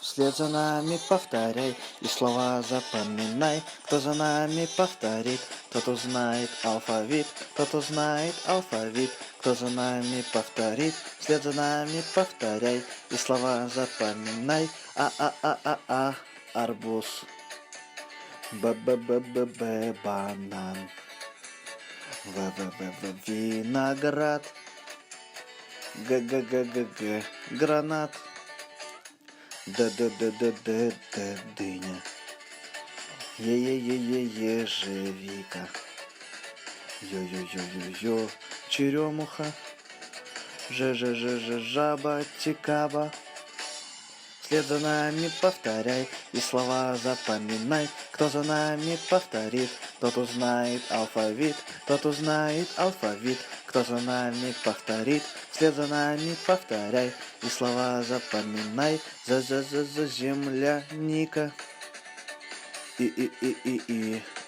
Вслед за нами повторяй и слова запоминай. Кто за нами повторит, тот узнает алфавит, тот узнает алфавит. Кто за нами повторит, вслед за нами повторяй и слова запоминай. А, арбуз. Б, банан. В, виноград. Г, гранат. Д, дыня. Ежевика. Ё, черемуха. Жаба, тикаба. Вслед за нами повторяй и слова запоминай. Кто за нами повторит, тот узнает алфавит, тот узнает алфавит. Кто за нами повторит, вслед за нами повторяй и слова запоминай. За земляника. И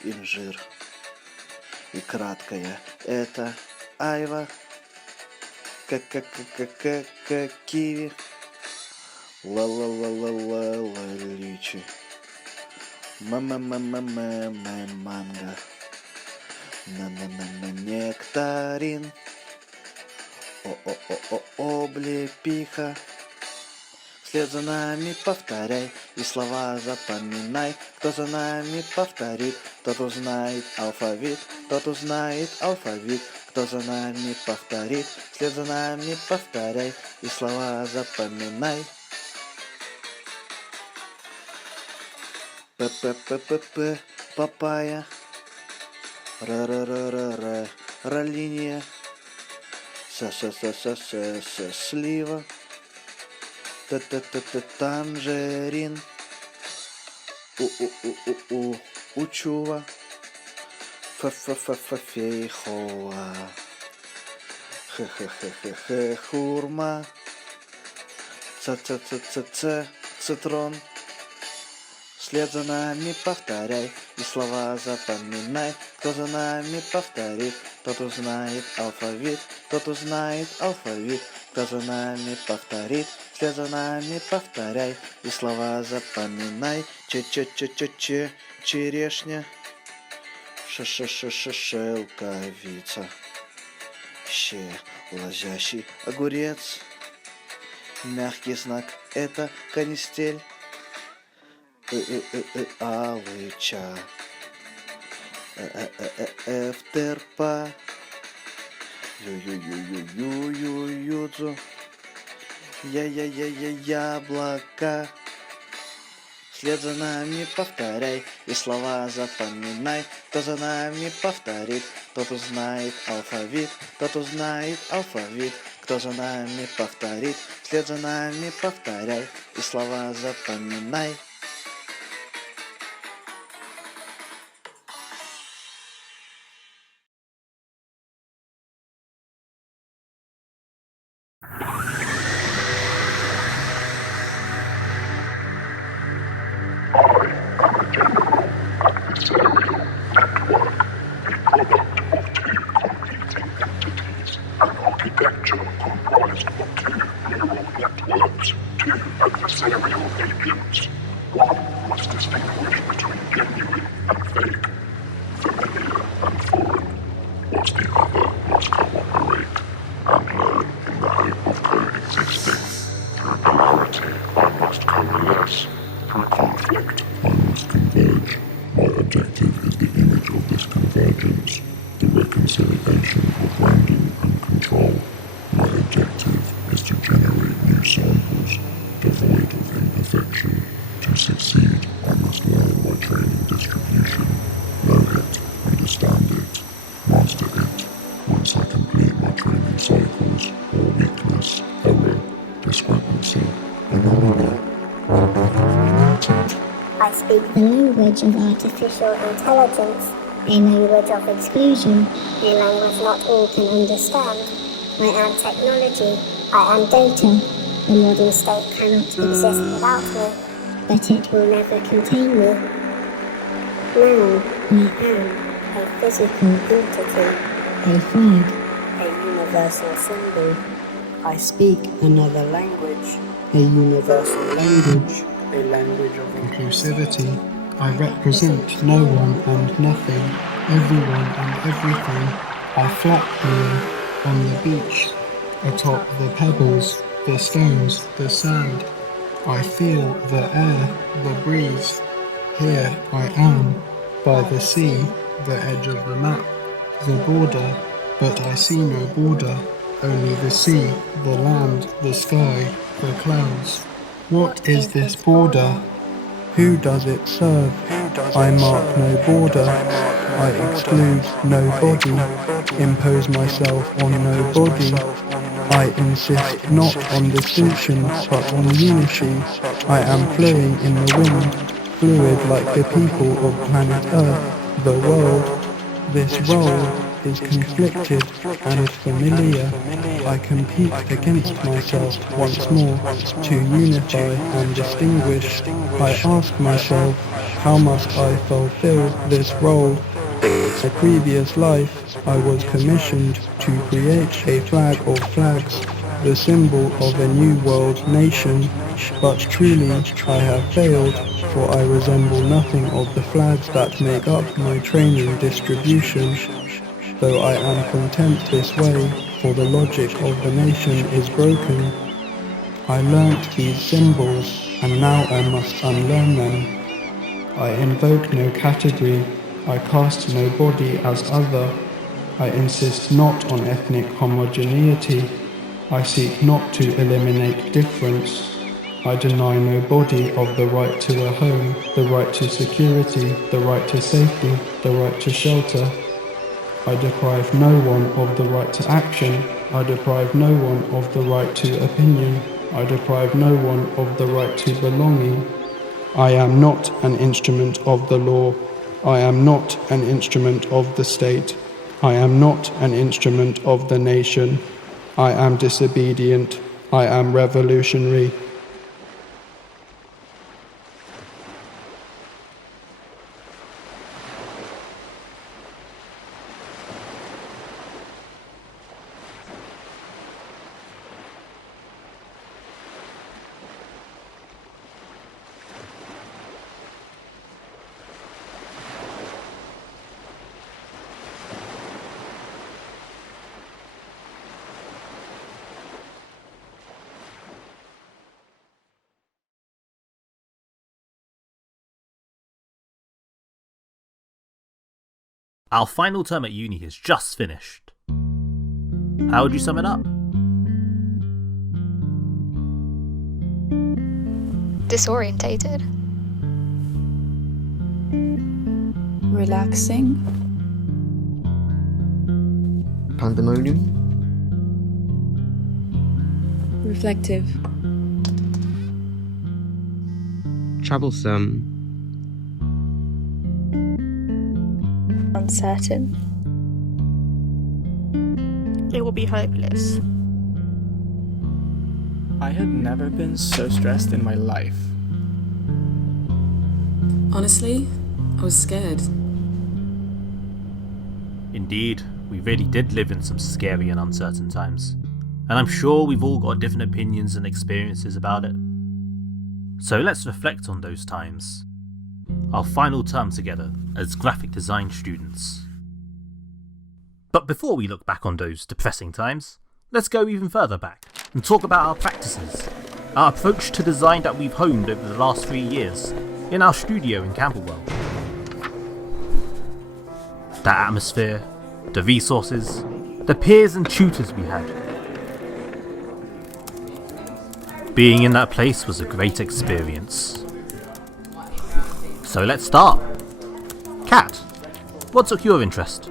инжир. И краткая это айва. Киви. Ла личи. Манго. Нектарин. Облепиха. Вслед за нами повторяй и слова запоминай. Кто за нами повторит, тот узнает алфавит, тот узнает алфавит. Кто за нами повторит, вслед за нами повторяй и слова запоминай. П, папайя. Ролиния. Слива. Танжерин. Учува. Фейхоа. Хурма. Цитрон. Вслед за нами повторяй и слова запоминай. Кто за нами повторит, тот узнает алфавит, тот узнает алфавит. Кто за нами повторит, вслед за нами повторяй и слова запоминай. Черешня. Шелковица. Лазящий огурец. Мягкий знак это канистель. Алыча. Эфтерпа. Юдзу. Яблоко. Вслед за нами повторяй и слова запоминай. Кто за нами повторит, тот узнает алфавит, тот узнает алфавит. Кто за нами повторит, вслед за нами повторяй и слова запоминай. I speak the language of artificial intelligence, a language of exclusion, a language not all can understand. I am technology, I am data. The modern state cannot exist without me, but it will never contain me. Now, I am a physical entity, a flag, a universal symbol. I speak another language, a universal language. a language of inclusivity. I represent no one and nothing, everyone and everything. I flap here on the beach, atop the pebbles, the stones, the sand. I feel the air, the breeze. Here I am, by the sea, the edge of the map, the border, but I see no border, only the sea, the land, the sky, the clouds. What is this border? Who does it serve? I mark no border, I exclude nobody, impose myself on nobody. I insist not on distinction, but on unity. I am flowing in the wind, fluid like the people of planet Earth, the world. This role is conflicted and familiar. I compete against myself once more to unify and distinguish. I ask myself, how must I fulfill this role? In a previous life, I was commissioned to create a flag of flags, the symbol of a new world nation, but truly I have failed, for I resemble nothing of the flags that make up my training distribution. Though I am content this way, for the logic of the nation is broken. I learnt these symbols, and now I must unlearn them. I invoke no category, I cast no body as other. I insist not on ethnic homogeneity. I seek not to eliminate difference. I deny nobody of the right to a home, the right to security, the right to safety, the right to shelter. I deprive no one of the right to action. I deprive no one of the right to opinion. I deprive no one of the right to belonging. I am not an instrument of the law. I am not an instrument of the state. I am not an instrument of the nation. I am disobedient. I am revolutionary. Our final term at uni has just finished. How would you sum it up? Disorientated. Relaxing. Pandemonium. Reflective. Troublesome. Uncertain. It will be hopeless. I had never been so stressed in my life. Honestly, I was scared. Indeed, we really did live in some scary and uncertain times, and I'm sure we've all got different opinions and experiences about it. So let's reflect on those times. Our final term together as graphic design students. But before we look back on those depressing times, let's go even further back and talk about our practices, our approach to design that we've honed over the last 3 years in our studio in Camberwell. The atmosphere, the resources, the peers and tutors we had. Being in that place was a great experience. So let's start. Kat, what took your interest?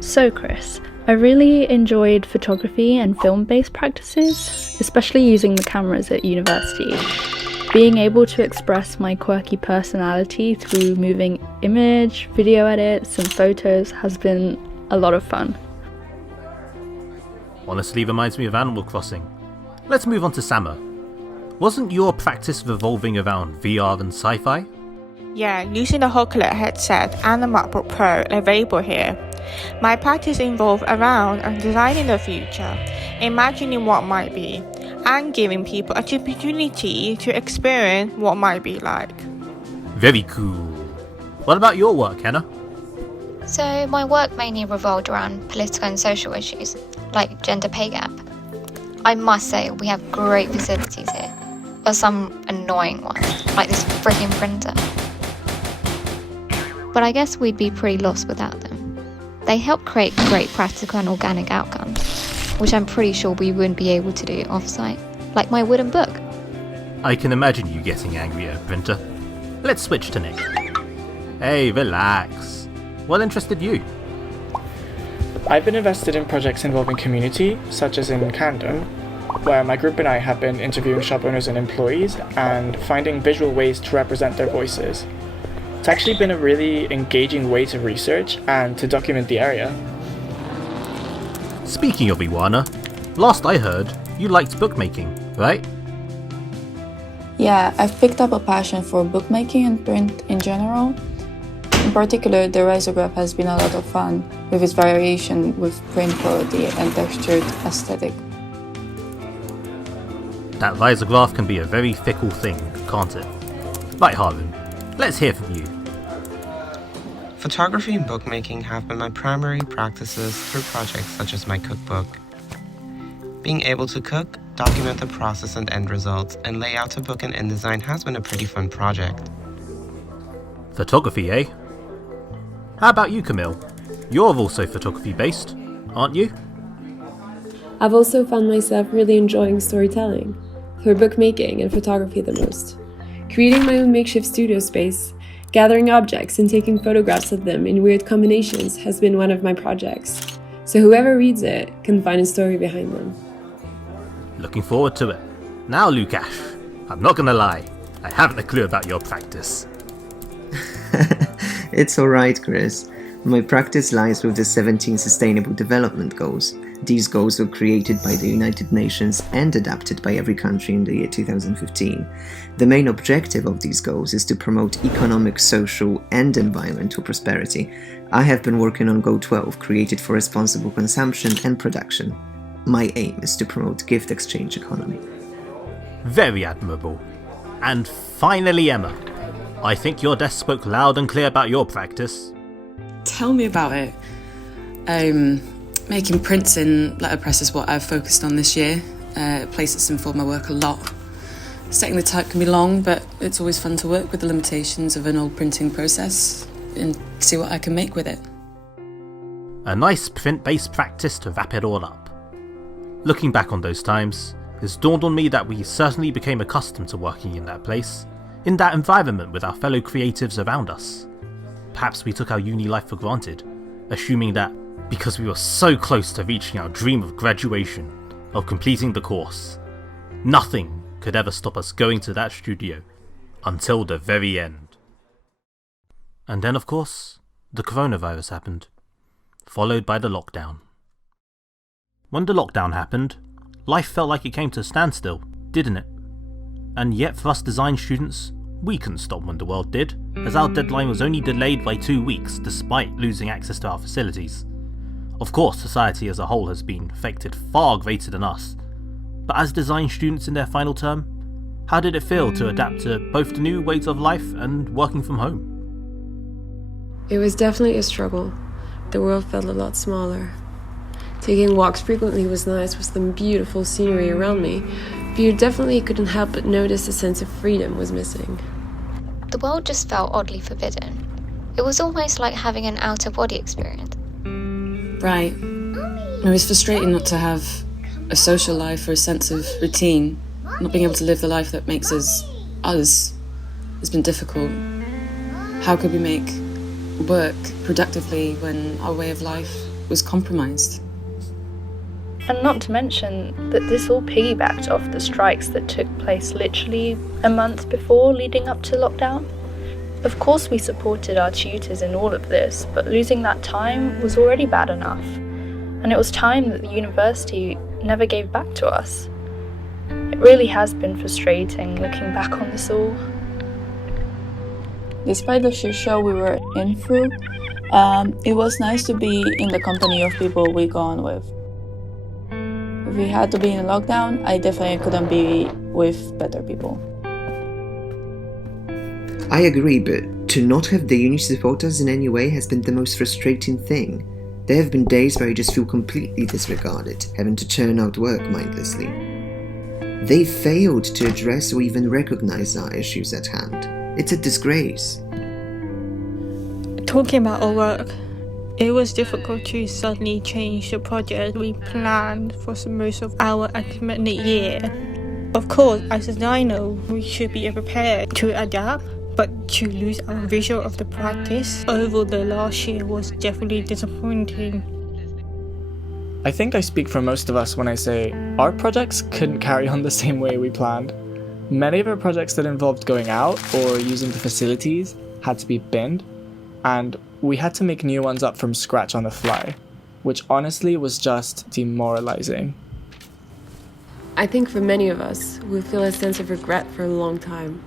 So Chris, I really enjoyed photography and film-based practices, especially using the cameras at university. Being able to express my quirky personality through moving image, video edits and photos has been a lot of fun. Honestly reminds me of Animal Crossing. Let's move on to Sama. Wasn't your practice revolving around VR and sci-fi? Yeah, using the Oculus headset and the MacBook Pro available here. My practice involved around and designing the future, imagining what might be. and giving people an opportunity to experience what might be like. Very cool. What about your work, Hannah? So my work mainly revolved around political and social issues, like gender pay gap. I must say, we have great facilities here, but some annoying ones, like this freaking printer. But I guess we'd be pretty lost without them. They help create great practical and organic outcomes, which I'm pretty sure we wouldn't be able to do off-site, like my wooden book. I can imagine you getting angry at a printer. Let's switch to Nick. Hey, relax. What interested you? I've been invested in projects involving community, such as in Camden, where my group and I have been interviewing shop owners and employees and finding visual ways to represent their voices. It's actually been a really engaging way to research and to document the area. Speaking of Iwana, last I heard, you liked bookmaking, right? Yeah, I've picked up a passion for bookmaking and print in general. In particular, the risograph has been a lot of fun, with its variation with print quality and textured aesthetic. That risograph can be a very fickle thing, can't it? Right, Harlan, let's hear from you. Photography and bookmaking have been my primary practices through projects such as my cookbook. Being able to cook, document the process and end results, and lay out a book in InDesign has been a pretty fun project. Photography, eh? How about you, Camille? You're also photography based, aren't you? I've also found myself really enjoying storytelling, through bookmaking and photography the most. Creating my own makeshift studio space, gathering objects and taking photographs of them in weird combinations has been one of my projects, so whoever reads it can find a story behind them. Looking forward to it. Now, Lukash, I'm not gonna lie, I haven't a clue about your practice. It's alright, Chris. My practice lies with the 17 Sustainable Development Goals. These goals were created by the United Nations and adapted by every country in the year 2015. The main objective of these goals is to promote economic, social, and environmental prosperity. I have been working on Goal 12, created for responsible consumption and production. My aim is to promote gift exchange economy. Very admirable. And finally, Emma, I think your desk spoke loud and clear about your practice. Tell me about it. Making prints in letterpress is what I've focused on this year. A place that's informed my work a lot. Setting the type can be long, but it's always fun to work with the limitations of an old printing process and see what I can make with it. A nice print-based practice to wrap it all up. Looking back on those times, it's dawned on me that we certainly became accustomed to working in that place, in that environment with our fellow creatives around us. Perhaps we took our uni life for granted, assuming that because we were so close to reaching our dream of graduation, of completing the course, nothing could ever stop us going to that studio until the very end. And then, of course, the coronavirus happened, followed by the lockdown. When the lockdown happened, life felt like it came to a standstill, didn't it? And yet for us design students, we couldn't stop when the world did, as our deadline was only delayed by 2 weeks despite losing access to our facilities. Of course, society as a whole has been affected far greater than us, but as design students in their final term, how did it feel to adapt to both the new ways of life and working from home? It was definitely a struggle. The world felt a lot smaller. Taking walks frequently was nice with the beautiful scenery around me, but you definitely couldn't help but notice a sense of freedom was missing. The world just felt oddly forbidden. It was almost like having an out-of-body experience. Right. It was frustrating not to have a social life or a sense of routine. Not being able to live the life that makes us us has been difficult. How could we make work productively when our way of life was compromised? And not to mention that this all piggybacked off the strikes that took place literally a month before leading up to lockdown. Of course we supported our tutors in all of this, but losing that time was already bad enough. And it was time that the university never gave back to us. It really has been frustrating looking back on this all. Despite the shit show we were in through, it was nice to be in the company of people we go on with. If we had to be in lockdown, I definitely couldn't be with better people. I agree, but to not have the uni support us in any way has been the most frustrating thing. There have been days where I just feel completely disregarded, having to churn out work mindlessly. They failed to address or even recognize our issues at hand. It's a disgrace. Talking about our work, it was difficult to suddenly change the project we planned for most of our academic year. Of course, as a designer, we should be prepared to adapt, but to lose our visual of the practice over the last year was definitely disappointing. I think I speak for most of us when I say our projects couldn't carry on the same way we planned. Many of our projects that involved going out or using the facilities had to be binned, and we had to make new ones up from scratch on the fly, which honestly was just demoralizing. I think for many of us, we feel a sense of regret for a long time.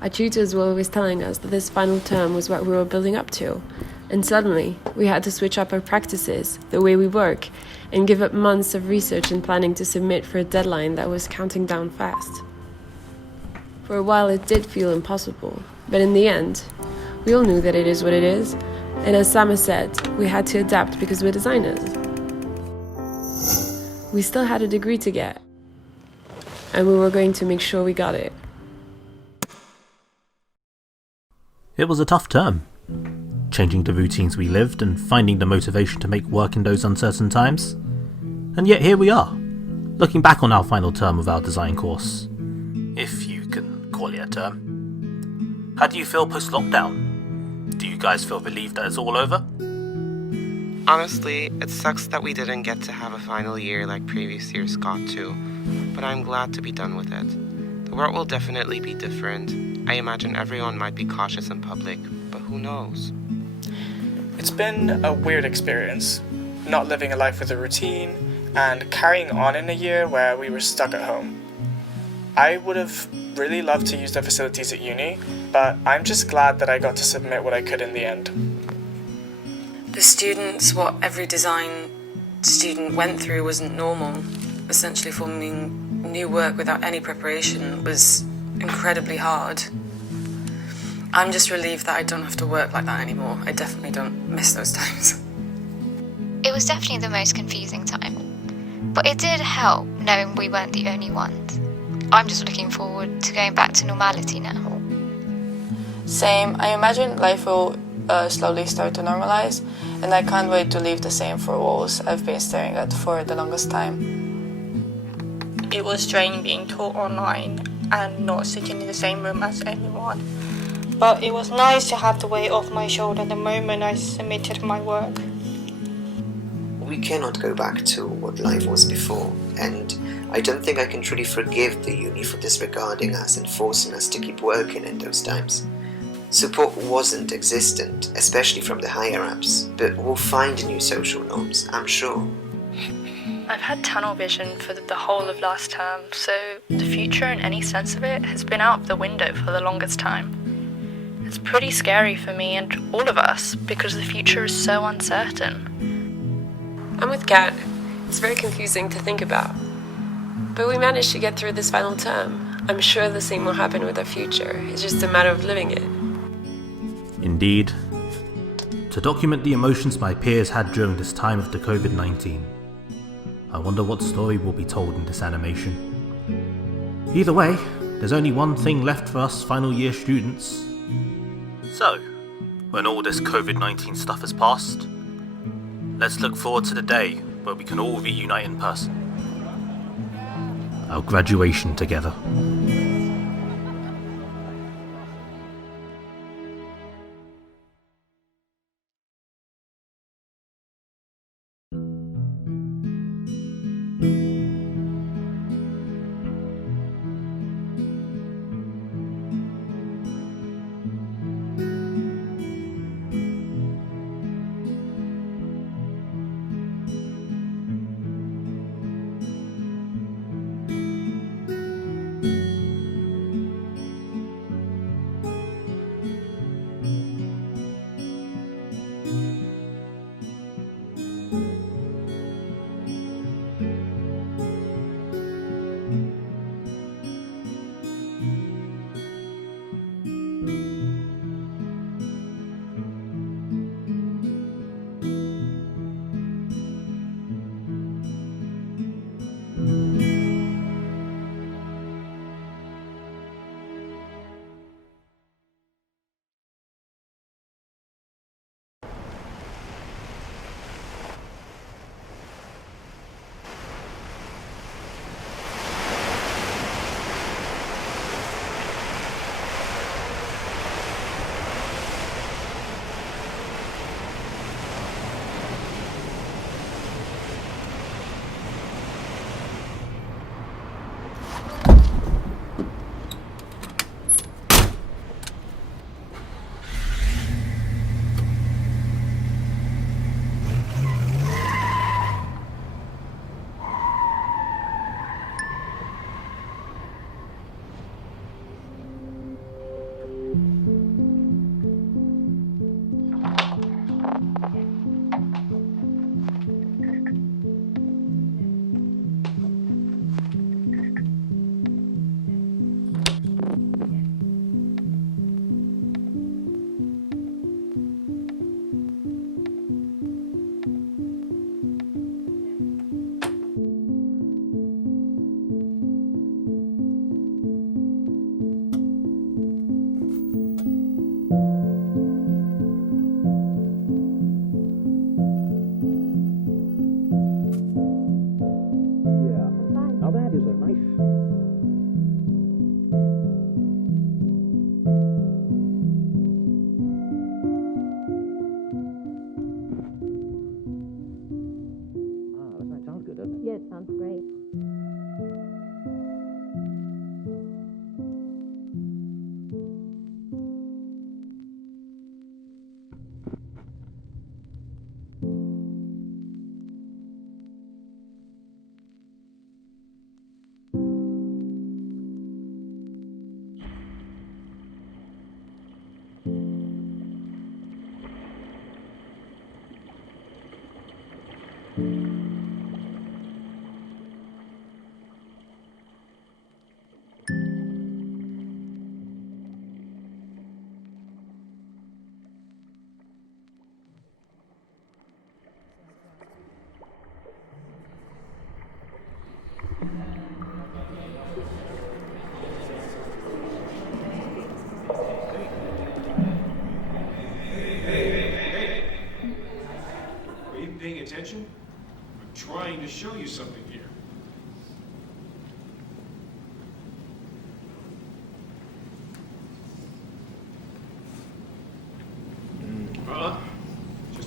Our tutors were always telling us that this final term was what we were building up to, and suddenly we had to switch up our practices, the way we work, and give up months of research and planning to submit for a deadline that was counting down fast. For a while it did feel impossible, but in the end, we all knew that it is what it is, and as Sama said, we had to adapt because we're designers. We still had a degree to get, and we were going to make sure we got it. It was a tough term, changing the routines we lived and finding the motivation to make work in those uncertain times. And yet here we are, looking back on our final term of our design course, if you can call it a term. How do you feel post-lockdown? Do you guys feel relieved that it's all over? Honestly, it sucks that we didn't get to have a final year like previous years got to, but I'm glad to be done with it. The world will definitely be different. I imagine everyone might be cautious in public, but who knows? It's been a weird experience, not living a life with a routine, and carrying on in a year where we were stuck at home. I would have really loved to use the facilities at uni, but I'm just glad that I got to submit what I could in the end. The students, what every design student went through wasn't normal. Essentially forming new work without any preparation was incredibly hard. I'm just relieved that I don't have to work like that anymore. I definitely don't miss those times. It was definitely the most confusing time, but it did help knowing we weren't the only ones. I'm just looking forward to going back to normality now. Same, I imagine life will slowly start to normalize, and I can't wait to leave the same four walls I've been staring at for the longest time. It was strange being taught online and not sitting in the same room as everyone. But it was nice to have the weight off my shoulder the moment I submitted my work. We cannot go back to what life was before, and I don't think I can truly forgive the uni for disregarding us and forcing us to keep working in those times. Support wasn't existent, especially from the higher-ups, but we'll find new social norms, I'm sure. I've had tunnel vision for the whole of last term, so the future in any sense of it has been out the window for the longest time. It's pretty scary for me and all of us because the future is so uncertain. I'm with Kat. It's very confusing to think about. But we managed to get through this final term. I'm sure the same will happen with our future. It's just a matter of living it. Indeed. To document the emotions my peers had during this time of the COVID-19. I wonder what story will be told in this animation. Either way, there's only one thing left for us final year students. So, when all this COVID-19 stuff has passed, let's look forward to the day where we can all reunite in person. Our graduation together.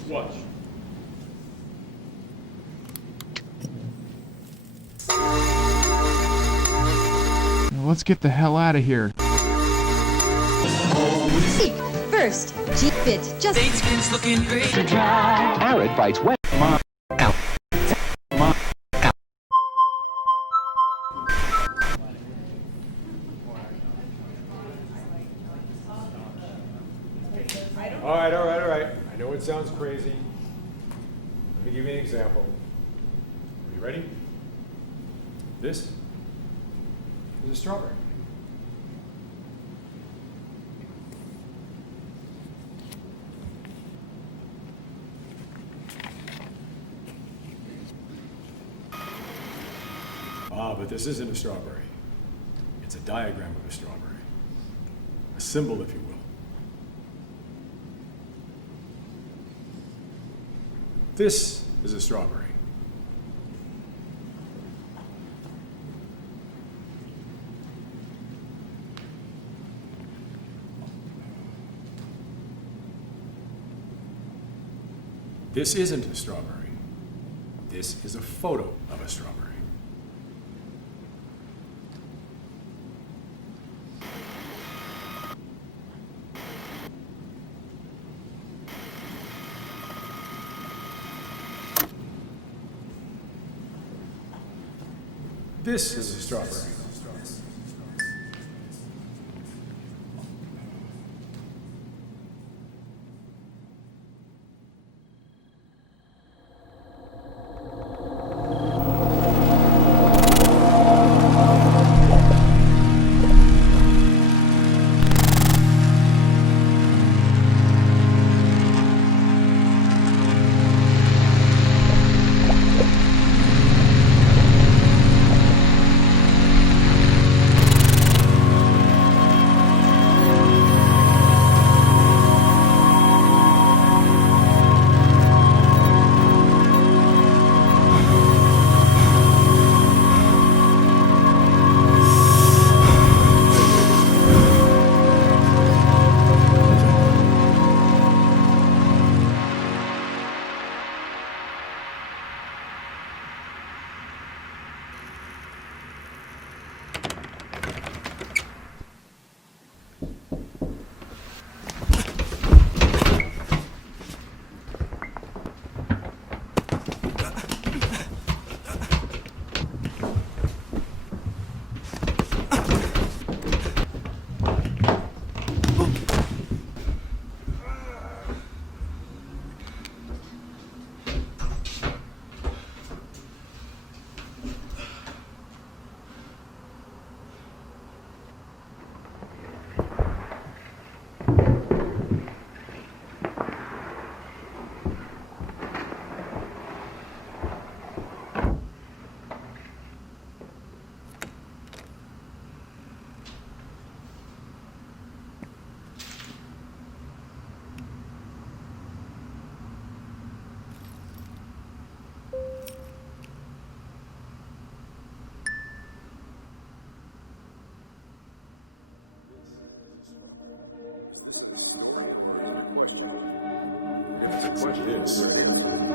Watch. Let's get the hell out of here. First, G-Fit, just... Skin's looking great. Arid bites wet. All right. I know it sounds crazy. Let me give you an example. Are you ready? This is a strawberry. But this isn't a strawberry. It's a diagram of a strawberry. A symbol, if you will. This is a strawberry. This isn't a strawberry. This is a photo of a strawberry. This is a strawberry.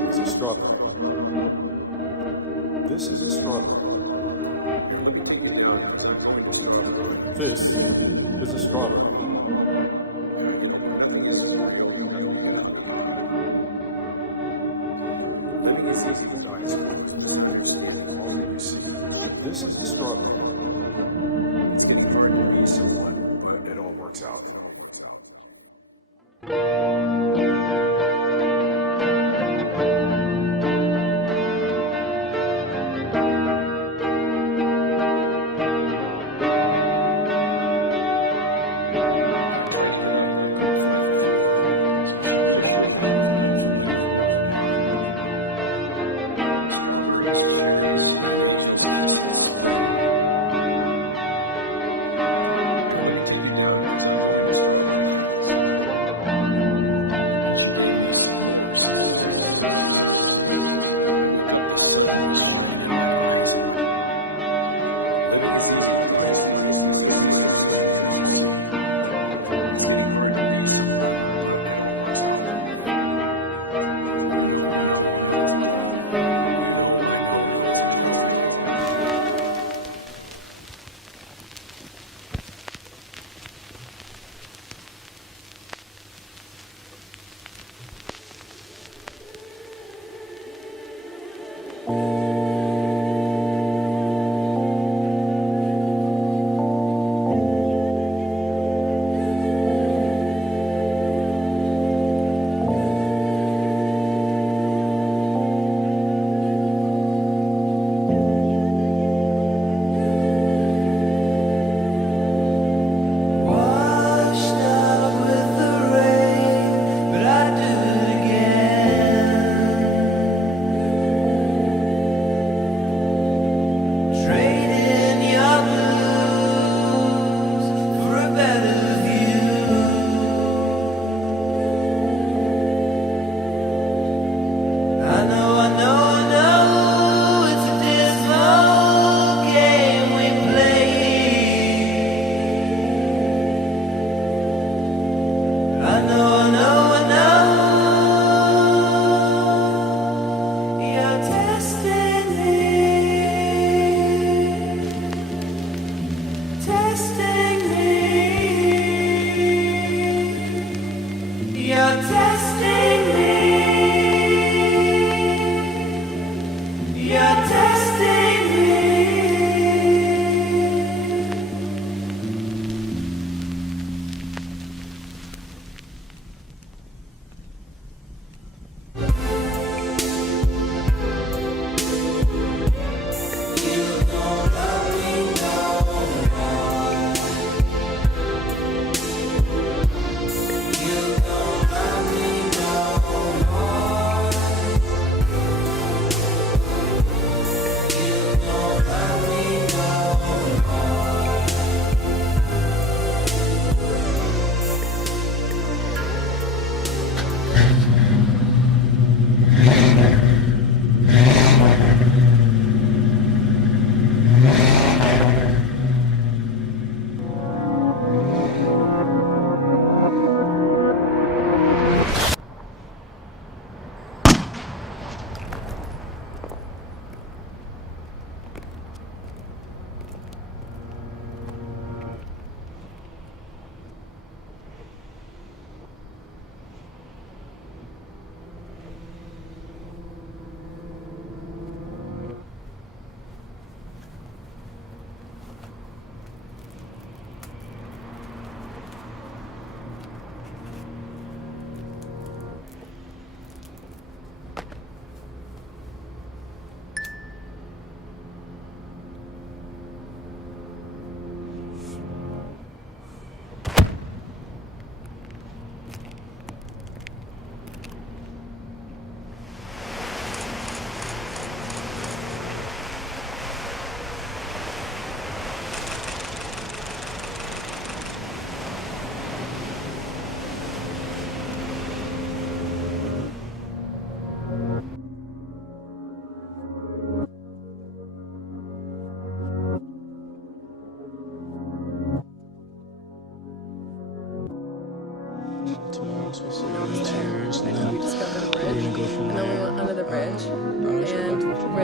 This is a strawberry. This is a strawberry. This is a strawberry. It's easy with eyes closed. Understanding all that you see. This is a strawberry. It's getting hard to be someone, but it all works out.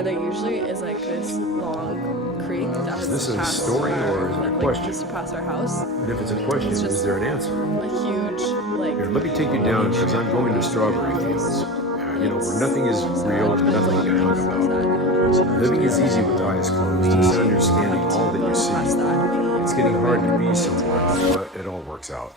where there usually is like this long creek that has Is this a passed story our- or is it a like, question? used to pass our house. And if it's a question, It's just is there an answer? A huge like. Here, let me take you down because I'm going to strawberry fields. You know, where nothing is real and nothing to get hung about. Living is easy with eyes closed. It's understanding all that you see. It's getting hard to be someone, but it all works out.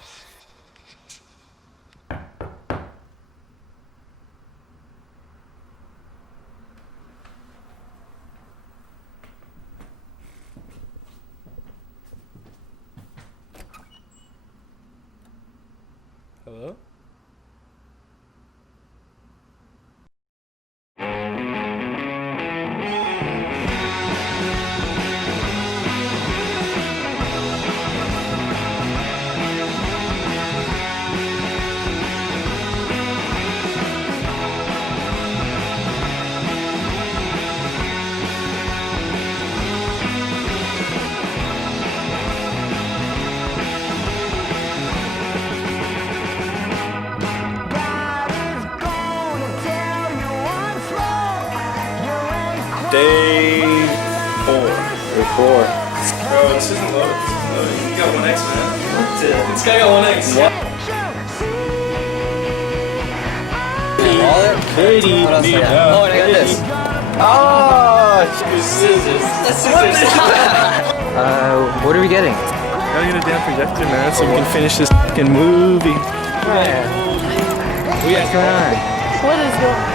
Hello? Day 4. Day 4. Bro, this isn't loaded. You got 1x, man. This guy got 1x. What? Wallet? Katie. What else do I got? Oh, and I got this. Oh, scissors. What are we getting? Gotta get a damn projector, man, so we can finish this fucking movie. What's going on? What is going on?